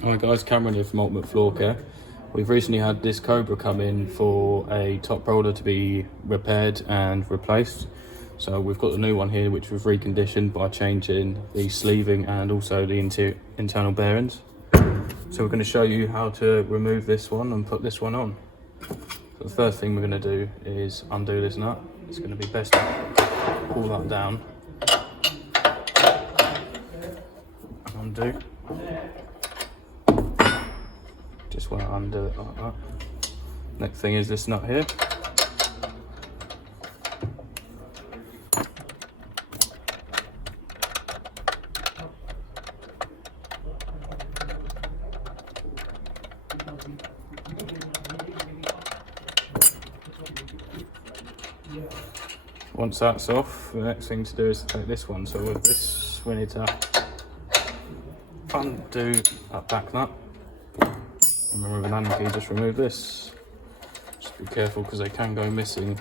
Hi guys, Cameron here from Ultimate Floor Care. We've recently had this Cobra come in for a top roller to be repaired and replaced. So we've got the new one here which we've reconditioned by changing the sleeving and also the internal bearings. So we're going to show you how to remove this one and put this one on. So the first thing we're going to do is undo this nut. It's going to be best to pull that down. Undo. Just want to undo it like that. Next thing is this nut here. Once that's off, the next thing to do is to take this one. So with this, we need to undo that back nut. And then with an Allen key, just remove this. Just be careful because they can go missing.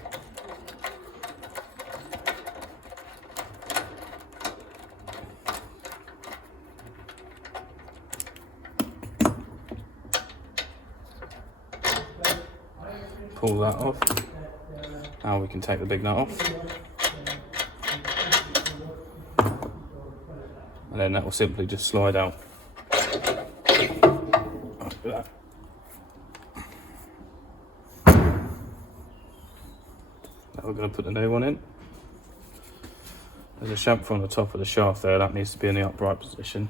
Pull that off. Now we can take the big nut off. And then that will simply just slide out. Like that. Now we're going to put the new one in. There's a chamfer on the top of the shaft there, that needs to be in the upright position.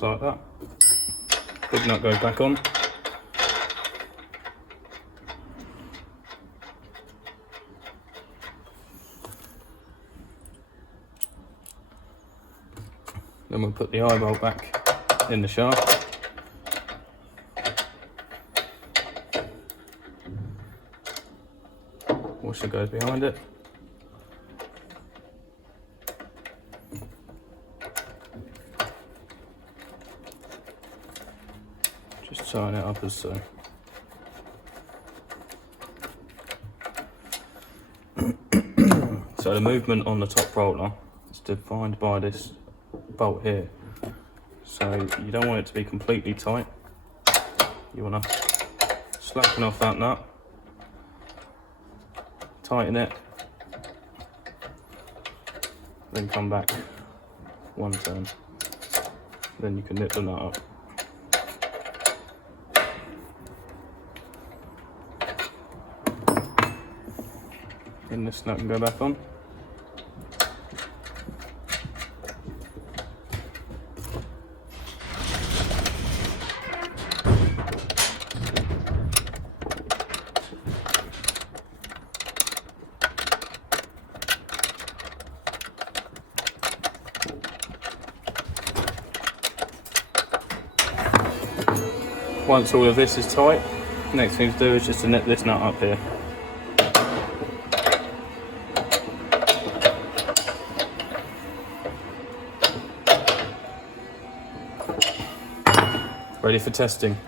Like that. Big nut goes back on. Then we'll put the eye bolt back in the shaft. Washer goes behind it. Just tying it up as so. So the movement on the top roller is defined by this bolt here. So you don't want it to be completely tight. You want to slacken off that nut, tighten it, then come back one turn. Then you can nip the nut up. And this nut can go back on. Once all of this is tight, next thing to do is just to nip this nut up here. Ready for testing.